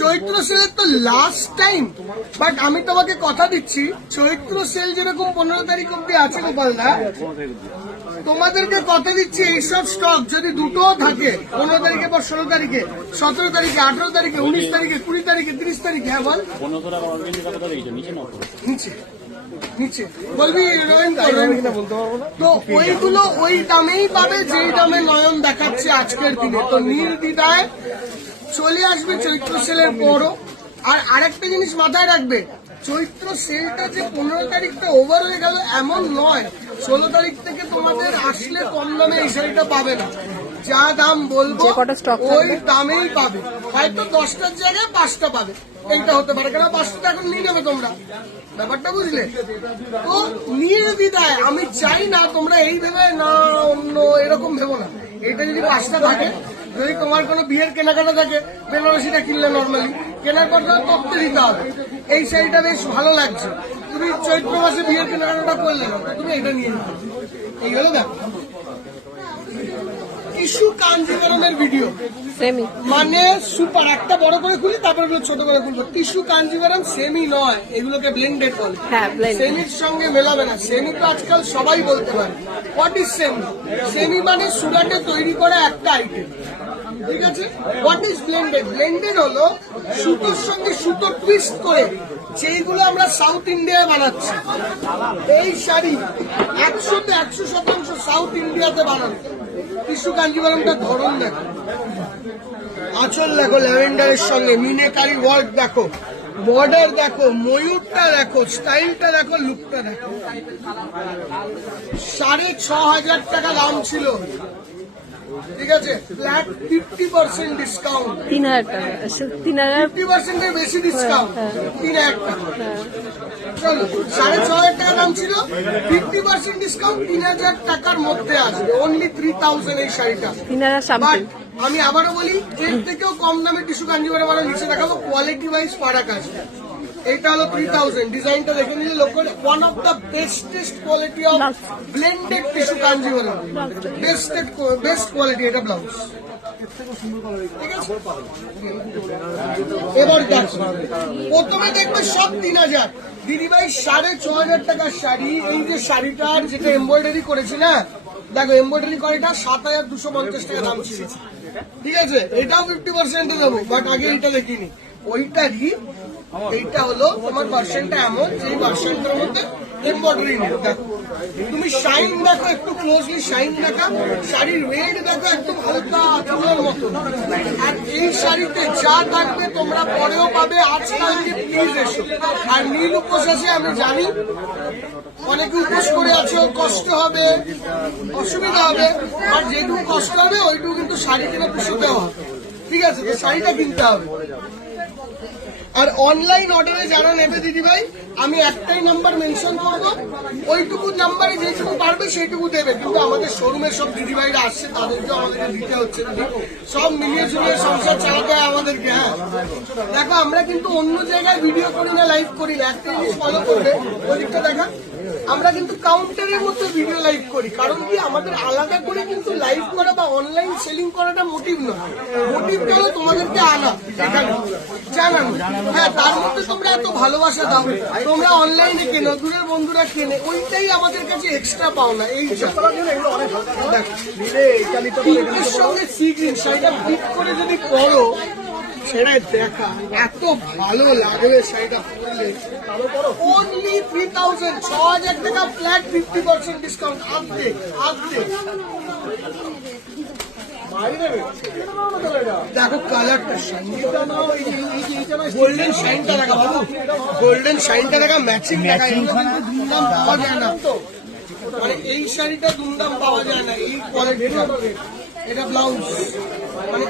চৈত্র সেলের তো last time, but আমি তোমাকে কথা দিচ্ছি চৈত্র সেল যেরকম 15 তারিখ অব্দি আছে গোপালদা, তোমাদেরকে কথা দিচ্ছি এইসব স্টক যদি দুটোও থাকে 15 তারিখে বা 16 তারিখে, 17 তারিখে, 18 তারিখে, 19 তারিখে, 20 তারিখে, 30 তারিখে, হ্যাঁ বল নিচে নিচে বলবি তো ওইগুলো ওই দামেই পাবে যেই দামে নয়ন দেখাচ্ছে আজকের দিনে। তো নির্দ্বিধায় চলে আসবে চৈত্র সেলের পরও। আর আরেকটা জিনিস মাথায় রাখবে, চৈত্র সেলটা যে 15 তারিখটা ওভার হয়ে গেল এমন নয়, 16 তারিখ থেকে তোমাদের আসলে কম দামে এই শাড়িটা পাবে না। যা দাম বলবো ওই দামেই পাবে, হয়তো 10টার জায়গায় 5টা পাবে, এইটা হতে পারে, কেন 5টা এখন নিয়ে নেবে তোমরা, ব্যাপারটা বুঝলে? তো নির্দ্বিধায় আমি চাই না তোমরা এই ভেবে না অন্য এরকম ভেবো না। এটা যদি 5টা থাকে, যদি তোমার কোনো বিয়ের কেনাকাটা থাকে, বেনারসিটা কিনলে নর্মালি কেনার পর তত্ত্বে দিতে হবে এই শাড়িটা বেশ ভালো লাগছে, তুমি চৈত্র মাসে বিয়ের কেনাকাটা করলে না, তুমি এটা নিয়ে নিতে। এই হলো ব্যাপার। টিস্যু কাঞ্জিভারমের ভিডিও মানে সুপার, একটা বড় করে খুলি তারপরে ছোট করে খুলবো। টিস্যু কাঞ্জিভারম সেমি নয়, এগুলোকে ব্লেন্ডেড বলে। সেমির সঙ্গে মেলাবে না, সেমি তো আজকাল সবাই বলতে পারে। What is semi? সেমি মানে সুরাটে তৈরি করা একটা আইটেম, ঠিক আছে? What is blended? ব্লেন্ডেড হলো সুতোর সঙ্গে সুতো টুইস্ট করে যেইগুলো আমরা সাউথ ইন্ডিয়ায় বানাচ্ছি। এই শাড়ি 100% সাউথ ইন্ডিয়াতে বানানো। টিস্যু কাঞ্জিভারমটার ধরন দেখো, আঁচল দেখো ল্যাভেন্ডারের সঙ্গে, মিনেকারি ওয়ার্ক দেখো, বর্ডার দেখো, ময়ূরটা দেখো, স্টাইলটা দেখো, লুকটা দেখো। 6,500 টাকা দাম ছিল, ঠিক আছে? ফ্ল্যাট 50% ডিসকাউন্ট, 3,000 টাকা, 50% এর বেশি ডিসকাউন্ট, 3,000 টাকা। চলো 6,500 টাকা দাম ছিল, 50% ডিসকাউন্ট 3,000 টাকার মধ্যে আসবে, অনলি 3,000 এই শাড়িটা। বাট আমি আবারও বলি, এর থেকেও কম দামে টিস্যু কাঞ্জিভারম আমরা নিচে দেখাবো, কোয়ালিটি ওয়াইজ ফারাক আছে। এটা হলো 3,000, ডিজাইনটা দেখে নিলে local, one of the bestest quality of blended tissue Kanjivaram, best quality. এটা ব্লাউজ, ঠিক আছে? এবার দেখো, প্রথমে দেখবে সব 3,000, দিদিভাই 6,500 টাকার শাড়ি। এই যে শাড়িটার যেটা এমব্রয়ডারি করেছি না, দেখো এমব্রয়ডারি করাটা 7,250 টাকা দাম ছিল, ঠিক আছে? এটাও 50% দেবো, বাট আগে এইটা দেখিনি। ওইটারই এইটা হলো তোমার ভার্সনটা এমন, যে ভার্সনটার মধ্যে এমব্রয়ডারি নেই। দেখো তুমি শাইন দেখো, একটু ক্লোজলি শাইন দেখা, শাড়ির ওয়েট দেখো একদম হালকা চুলোর মতো। আর এই শাড়িতে যা থাকবে তোমরা পরেও পাবে, আজকালকে প্লিজ এসো। আর নীল উপোস আছে, আমি জানি অনেকে উপোস করে আছে, কষ্ট হবে, অসুবিধা হবে, আর যেটুকু কষ্ট হবে ওইটুকু কিন্তু শাড়ি কিনে পুষোতে হবে, ঠিক আছে? তো শাড়িটা কিনতে হবে। আর অনলাইন অর্ডারে যারা নেবে দিদিভাই, আমি একটাই নাম্বার মেনশন করবো, ওইটুকু নাম্বারে যেটুকু পারবে সেইটুকু দেবে। কিন্তু আমাদের শোরুমে সব দিদিভাইরা আসছে, তাদেরকেও আমাদেরকে দিতে হচ্ছে, সব মিলিয়ে ঝুলিয়ে সংসার চালাতে হয় আমাদেরকে। হ্যাঁ দেখো, আমরা কিন্তু অন্য জায়গায় ভিডিও করি না, লাইভ করি না। একটা জিনিস ফলো করবে, ওদিকটা দেখা, আমরা কিন্তু কাউন্টারের মধ্যে ভিডিও লাইভ করি। কারণ কি, আমাদের আলাদা করে কিন্তু লাইভ করা বা অনলাইন সেলিং করাটা মোটিভ নয়। মোটিভটা হলো তোমাদেরকে আনা, এখানে জানানো। হ্যাঁ, তার মধ্যে তোমরা এত ভালোবাসা দাও, তোমরা অনলাইনে কেনো, দূরের বন্ধুরা কেনে, ওইটাই আমাদের কাছে এক্সট্রা পাওনা। এই পিঙ্কের সঙ্গে সি গ্রিন শাড়িটা পিক করে যদি পরো, সেটাই দেখা এত ভালো লাগবে শাড়িটা পরলে। অনলি 3,000, 6,000 টাকা ফ্ল্যাট, 50% ডিসকাউন্ট, আর্ধেক। দেখো কালারটা, গোল্ডেন শাইনটা দেখা বাবু, গোল্ডেন শাইনটা দেখা, ম্যাচিং দেখা, এগুলো কিন্তু দুমদাম পাওয়া যায় না। মানে এই শাড়িটা দুমদাম পাওয়া যায় না, এই কোয়ালিটিটা। এটা ব্লাউজ, মানে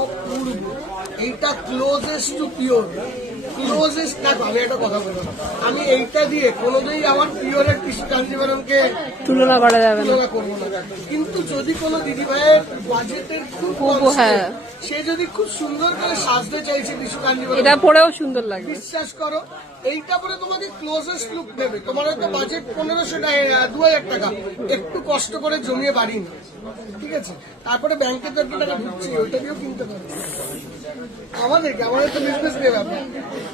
অপূর্ব। এইটা ক্লোজেস্ট টু পিওর, ক্লোজেস্ট। দেখো আমি একটা কথা বলবো, আমি এইটা দিয়ে কোনোদিনই আমার পিওরের টিস্যু কাঞ্জিভারমকে তুলনা করা যাবে না, তুলনা করবো না। কিন্তু যদি কোনো দিদি ভাইয়ের বাজেটের খুব সে যদি খুব সুন্দর করে সাজতে চাইছে টিস্যু কাঞ্জিভারম, এটা পরেও সুন্দর লাগে, বিশ্বাস করো এইটা পরে তোমাকে ক্লোজেস্ট লুক দেবে। তোমার হয়তো বাজেট 1,500 টাকা, 2,000 টাকা, একটু কষ্ট করে জমিয়ে বাড়ি না, ঠিক আছে? তারপরে ব্যাংকে তো একটা টাকা ঢুকছে, ওইটা দিয়েও কিনতে পারবে। আমাদের তো বিজনেস নেই ব্যাপার,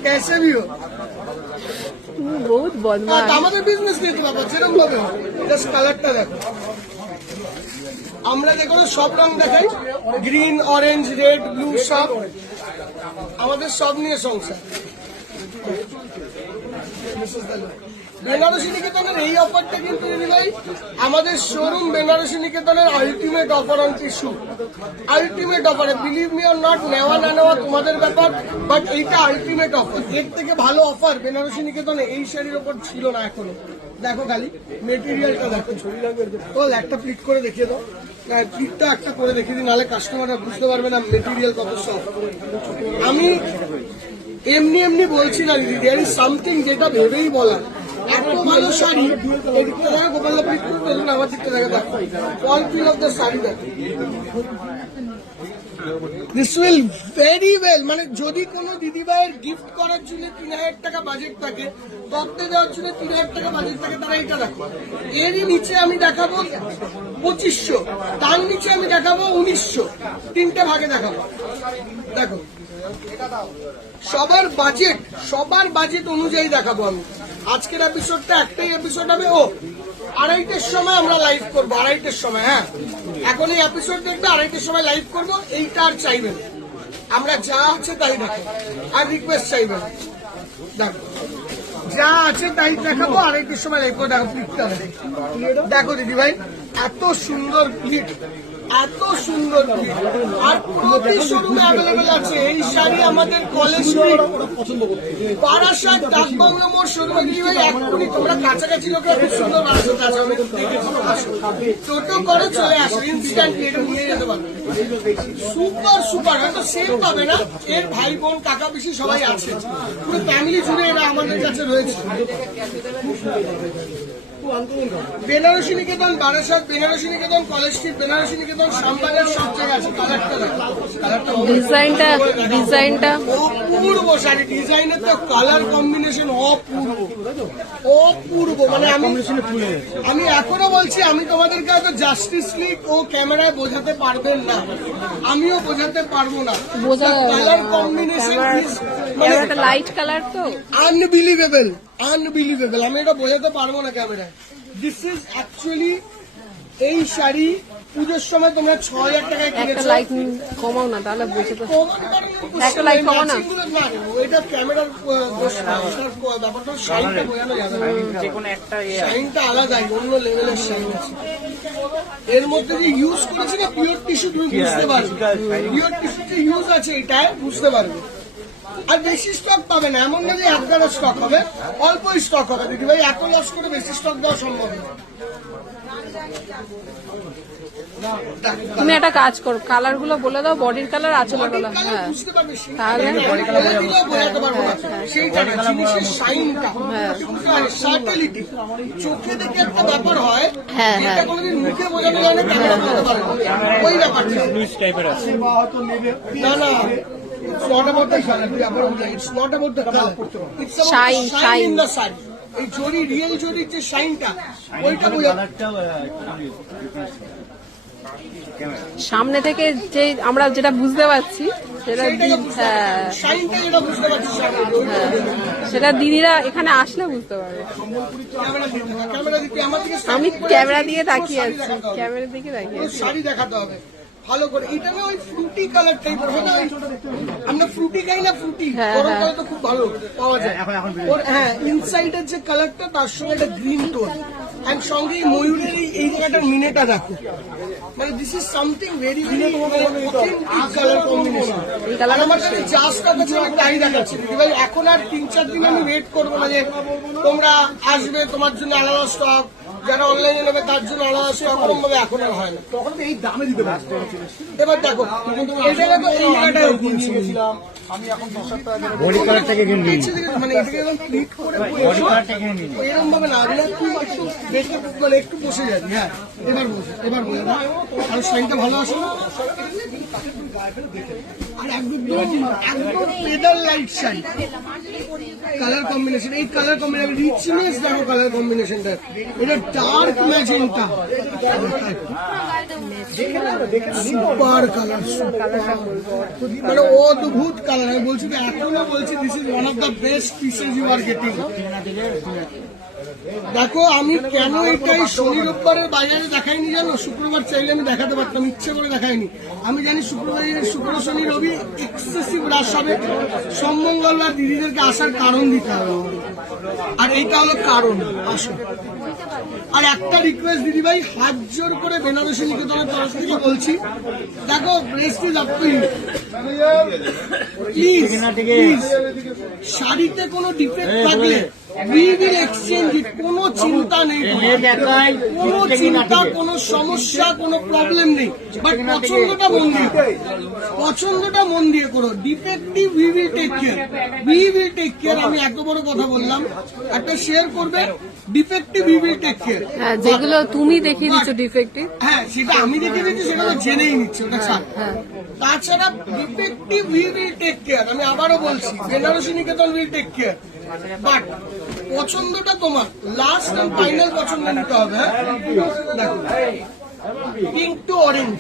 कैसे भी हो বহুত বদমাশ। আমাদের বিজনেস নিয়ে তো ব্যাপার যেরকম ভাবে জাস্ট কালারটা দেখো। আমরা দেখো সব রং দেখাই, গ্রিন, অরেঞ্জ, রেড, ব্লু, সব আমাদের সব নিয়ে সংসার। বেনারসি নিকেতনের এই অফারটা কিন্তু দিদি ভাই আমাদের শোরুম বেনারসি নিকেতনের ultimate offer on tissue, ultimate offer. Believe me or not, নেওয়া না নেওয়া তোমাদের ব্যাপার, বাট এইটা আলটিমেট অফার। এর থেকে ভালো অফার বেনারসি নিকেতনে এই শাড়ির ওপর ছিল না এখনো। দেখো খালি মেটেরিয়ালটা দেখো, তো একটা প্লিট করে দেখিয়ে দাও, প্লিটটা একটা করে দেখিয়ে দিই, নাহলে কাস্টমাররা বুঝতে পারবে না মেটেরিয়াল কত সফট। আমি এমনি এমনি বলছি না দিদি, দেয়ার ইজ সামথিং যেটা ভেবেই বলা। এত ভালো শাড়ি, এদিকটা দেখা গোপাল্লা প্লিট করে দেখুন, আমার দিকটা দেখা দেখো all feel of the sari দেখো। দিস উইল ভেরি ওয়েল, মানে যদি কোনো দিদিভাইয়ের গিফট করার জন্য 3000 টাকা বাজেট থাকে, তত্ত্বে দেওয়ার জন্য 3000 টাকা বাজেট থাকে, তারা এটা দেখো। এরই নিচে আমি দেখাবো 2500, তার নিচে আমি দেখাবো 1900, তিনটে ভাগে দেখাবো। দেখো সবার বাজেট অনুযায়ী দেখাবো আমি। আজকের এপিসোডটা একটাই এপিসোড হবে, 2:30টার সময় আমরা লাইভ করবো, 2:30টার সময়। হ্যাঁ, এখন এই এপিসোড দেখবে, 2:30টার সময় লাইভ করবো। এইটা আর চাইবেন, আমরা যা আছে তাই দেখো, আর রিকোয়েস্ট চাইবেন। দেখো যা আছে তাই দেখাবো, 2:30টার সময় লাইভ করবো। দেখো প্লিটটা দেখো দিদি ভাই, এত সুন্দর প্লিট, এত সুন্দর প্লিট, আর প্রতি শোরুমে অ্যাভেলেবেল আছে এই শাড়ি। আমাদের কলেজ স্ট্রিট, বারাসাত, ডাকবাংলো মোড় শোরুমে দিদি ভাই এক্ষুনি তোমরা কাছাকাছি লোকরা খুব সুন্দর বারাসাত আছে, আমি দেখেছি। টোটো করে চলে আসো, ইনস্ট্যান্টলি এটা নিয়ে যেতে পারবে। সুপার সুপার, হয়তো সেম পাবে না, এর ভাই বোন কাকা পিসি সবাই আছে, পুরো ফ্যামিলি জুড়ে এরা আমাদের কাছে রয়েছে। বেনারসি নিকেতন বারাসাত, বেনারসি নিকেতন কলেজ স্ট্রিট, বেনারসি নিকেতন সাম্বানের সব জায়গায় আছে। ডিজাইনটা অপূর্ব শাড়ি, ডিজাইনের তো কালার কম্বিনেশন অপূর্ব। মানে আমি এখনো বলছি, আমি তোমাদেরকে হয়তো জাস্টিস লিগ ও ক্যামেরায় বোঝাতে পারবেন না, আমিও বোঝাতে পারবো না। কালার কম্বিনেশন লাইট কালার তো আনবিলিভেবল, আমি এটা বোঝাতে পারবো না ক্যামেরায়। দিস ইজ অ্যাকচুয়ালি, এই শাড়ি পুজোর সময় তোমরা 6000 টাকায় কিনেছো। লাইট কমাও না, তাহলে বোঝাতে একটা লাইট কমাও না। এটা ক্যামেরার ব্যাপারটা, শাইনটা বোঝানো যাবে না, শাইনটা আলাদাই, অন্য লেভেলের শাইন আছে। এর মধ্যে যে ইউজ করেছে না পিওর টিস্যু, তুমি বুঝতে পারবে পিওর টিস্যু যে ইউজ আছে এটায়, বুঝতে পারবে। আর বেশি স্টক পাবে না, এমন না যে একবারে স্টক হবে, অল্প স্টক হবে দিদি ভাই, এত লস করে বেশি স্টক দেওয়া সম্ভব না। তুমি একটা কাজ করো, কালার গুলো বলে দাও, বডির কালার, আঁচলের কালার। হ্যাঁ, তাহলে চোখে দেখে একটা ব্যাপার হয়, এটা কোনোদিন মুখে বোঝানো যায় না, ক্যামেরা বলতে পারে ওই ব্যাপারটা। না না, it's not about the color, it's not about the color, it's about shine in the sari. এই জরি, রিয়েল জরির যে শাইনটা, ওইটা বোঝা। সামনে থেকে যে আমরা যেটা বুঝতে পারছি সেটা দিদিরা এখানে আসলে বুঝতে পারবে। আমি ক্যামেরা দিয়ে তাকিয়ে আছি, ক্যামেরার দিকে তাকিয়ে আছি। শাড়ি দেখাতে হবে ভালো করে, এটা না ওই ফ্রুটি কালার টাইপের হয় না, আমরা ফ্রুটি খাই না, ফ্রুটি গরম কালার তো খুব ভালো পাওয়া যায়। ওর হ্যাঁ, ইনসাইডের যে কালারটা, তার সঙ্গে একটা গ্রিন টোন, এন্ড সঙ্গে ময়ূরের এই জায়গাটার মিনেটা দেখো, মানে this is something very very colour combination. আর আমার কাছে জাস্ট আছে, আমি তাই দেখাচ্ছি ভাই। এখন আর 3-4 দিন আমি ওয়েট করবো না যে তোমরা আসবে, তোমার জন্য আলাদা স্টক, যারা অনলাইনে নেবে তার জন্য আলাদা স্টক, ওরকম ভাবে এখন আর হয় না, তখন এই দামে দিতে পারছি। এবার দেখো এই জায়গায় তো এই জায়গাটায় কিনেছিলাম আমি, এখন 10 টাকা বডি কালারটাকে কিনে মানে এটাকে একদম ক্লিক করে এরকম ভাবে না, একটু দেখে মানে একটু বসে যাবি। হ্যাঁ, এবার বসে না, আর শাইনটা ভালো আসে না। আর একদম Pedar light sari, colour combination, এই কালার কম্বিনেশন রিচনেস দেখো, কালার কম্বিনেশনটা এটা ডার্ক ম্যাজেন্টা, সুপার কালার, মানে অদ্ভুত কালার। আমি বলছি তো, এখনো বলছি this is one of the best pieces you are getting. দেখো আমি কেন এটাই শনি রোববারের বাজারে দেখাইনি জানো, শুক্রবার চাইলে আমি দেখাতে পারতাম, ইচ্ছে করে দেখাইনি। আমি জানি শুক্র শনি রবি এক্সেসিভ রাশ হবে, সোম মঙ্গলবার দিদিদেরকে আসার কারণ দিতে হবে, আর এইটা হলো কারণ। আসো, আর একটা রিকোয়েস্ট দিদি ভাই, হাত জোর করে বেনারসি নিকেতনের তরফ থেকে বলছি, দেখো rest is up to you, please please, শাড়িতে কোনো ডিফেক্ট থাকলে we will exchange it, কোনো চিন্তা নেই, কোনো চিন্তা, কোনো সমস্যা, কোনো প্রবলেম নেই, বাট পছন্দটা মন দিয়ে, পছন্দটা মন দিয়ে করো। Defective we will take care, we will take care। আমি এত বড় কথা বললাম, একটা শেয়ার করবে, defective we will take care। হ্যাঁ, যেগুলো তুমি দেখিয়ে দিচ্ছ ডিফেক্টিভ, হ্যাঁ সেটা আমি দেখে দিচ্ছি, সেটা তো জেনেই নিচ্ছে, ওটা ছাড়। তাছাড়া defective we will take care, আমি আবারও বলছি, বেনারসি নিকেতন will take care, বাট পছন্দটা তোমার, লাস্ট এন্ড ফাইনাল পছন্দ নিতে হবে। হ্যাঁ দেখো, পিঙ্ক টু অরেঞ্জ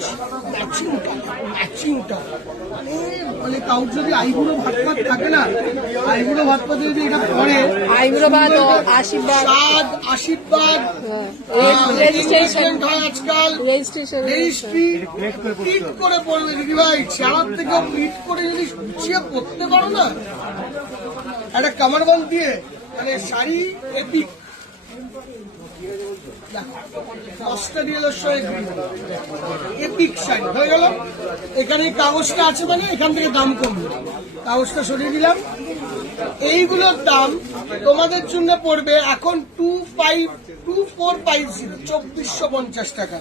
ম্যাচিংটা, মানে কাউর যদি আইবুড়ো ভাতপাত থাকে না, আইবুড়ো ভাতপাতে যদি এটা পরে, আইবুড়ো ভাত, আশীর্বাদ, আশীর্বাদ রেজিস্ট্রেশন হয় আজকাল, রেজিস্ট্রেশন, রেজিস্ট্রি পিট করে পড়বে দিদি ভাই, চেয়ার থেকেও পিট করে যদি গুছিয়ে পড়তে পারো না, একটা কামারবন্ধ দিয়ে, মানে শাড়ি এপিক, এপিক শাড়ি হয়ে গেল। এখানে কাগজটা আছে, মানে এখান থেকে দাম কমবে, কাগজটা সরিয়ে দিলাম। এইগুলোর দাম তোমাদের জন্য পড়বে এখন 2450, 2450 টাকা।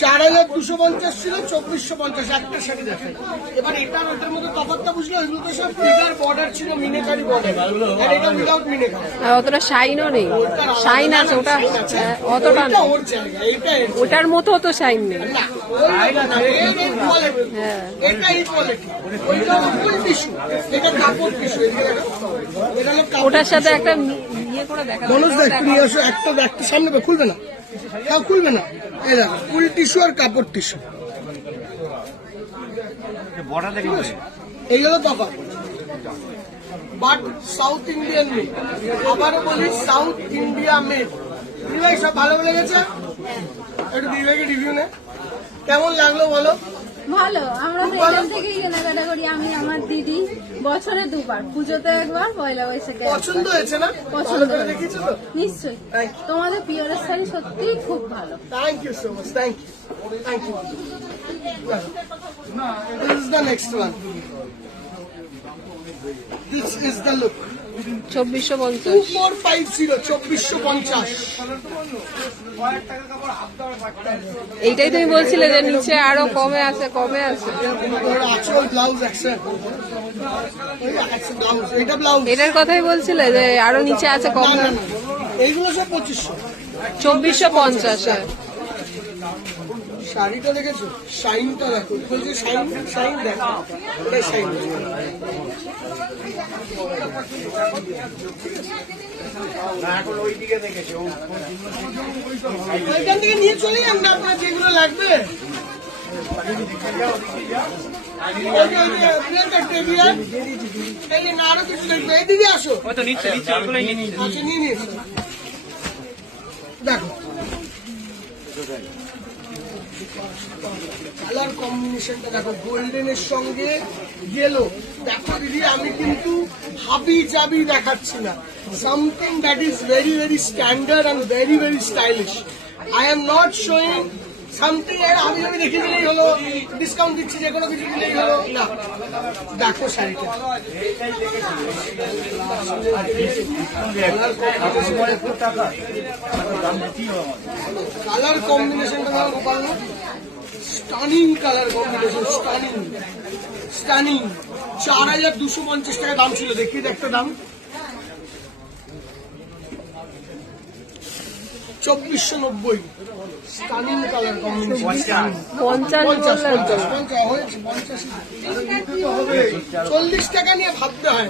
4250 ছিল, 2450 একটা শাড়ি দেখাই। এবার এটার ওটার মধ্যে তফাৎটা বুঝলে, ওইগুলো তো সব ফিগার বর্ডার ছিল, মিনেকারি বর্ডার, আর এটা উইদাউট মিনেকারি। অতটা শাইনও নেই, শাইন আছে ওটা, অতটা এটা ওর জায়গা, এটা এর ওটার মতো অত শাইন নেই। না, এটা এই কোয়ালিটি, ওইটা ফুল টিস্যু, এটা কাপড় টিস্যু, এটা হলো কাপড়। ওটার সাথে একটা ইয়ে করে দেখা, মনোজ দেখ, নিয়ে আসো একটা, একটা সামনে খুলবে না, খুলবে না, এই দেখো ফুল টিস্যু আর কাপড় টিস্যু, এই হলো তফাৎ। বাট সাউথ ইন্ডিয়ান মেড, আবারও বলি সাউথ ইন্ডিয়া মেড। দিদিভাই সব ভালো লেগেছে? একটু দিদিভাইকে রিভিউ নে, কেমন লাগলো বলো? ভালো, আমরা তো এখান থেকেই কেনাকাটা করি। আমি আমার দিদি বছরে দুবার, পুজোতে একবার, পয়লা বৈশাখে একবার। পছন্দ হয়েছে না? পছন্দ করে হয়েছে। দেখেছো তো? নিশ্চয়ই, তোমাদের পিওরের শাড়ি সত্যিই খুব ভালো। Thank you so much. Thank you. Thank you. This is the next one. This is the look. 2450, 2450, 2450। এইটাই তুমি বলছিলে যে নিচে আরো কমে আছে, কমে আছে। আচল ব্লাউজ অ্যাকশন, ব্লাউজ, এটা ব্লাউজ। এটার কথাই বলছিলে যে আরো নিচে আছে, কম না, না, না, এইগুলো সব 2500। 2450। শাড়িটা দেখেছো, শাইনটা দেখো, বলছে শাইন, শাইন দেখো, ওটাই শাইন। ওইখান থেকে নিয়ে চলে যান না, আপনার যেগুলো লাগবে। আরো কিছু দেখবে, এই দিদি আসো, আচ্ছা নিয়ে নিয়ে দেখো কালার কম্বিনেশনটা দেখো, গোল্ডেনের সঙ্গে ইয়েলো। দেখো দিদি, আমি কিন্তু হাবি জাবি দেখাচ্ছি না, something that is very very standard and very very stylish. I am not showing something হাবি জাবি দেখে দিলেই হলো, ডিসকাউন্ট দিচ্ছি যে কোনো কিছু দিলেই হলো না। দেখো শাড়িটা, কালার কম্বিনেশনটা দেখো, Gopal, stunning colour combination, stunning stunning. 4250 টাকা দাম ছিল, দেখিয়ে একটা দাম। 2490 স্টানিং কালার কম্বিনেশন 50 বললেন তো। 40 টাকা নিয়ে ভাবতে হয়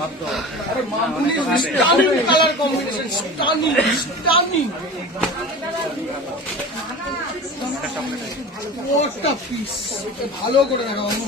stunning colour combination stunning stunning ওটা পিস ভালো করে দেখা বাবু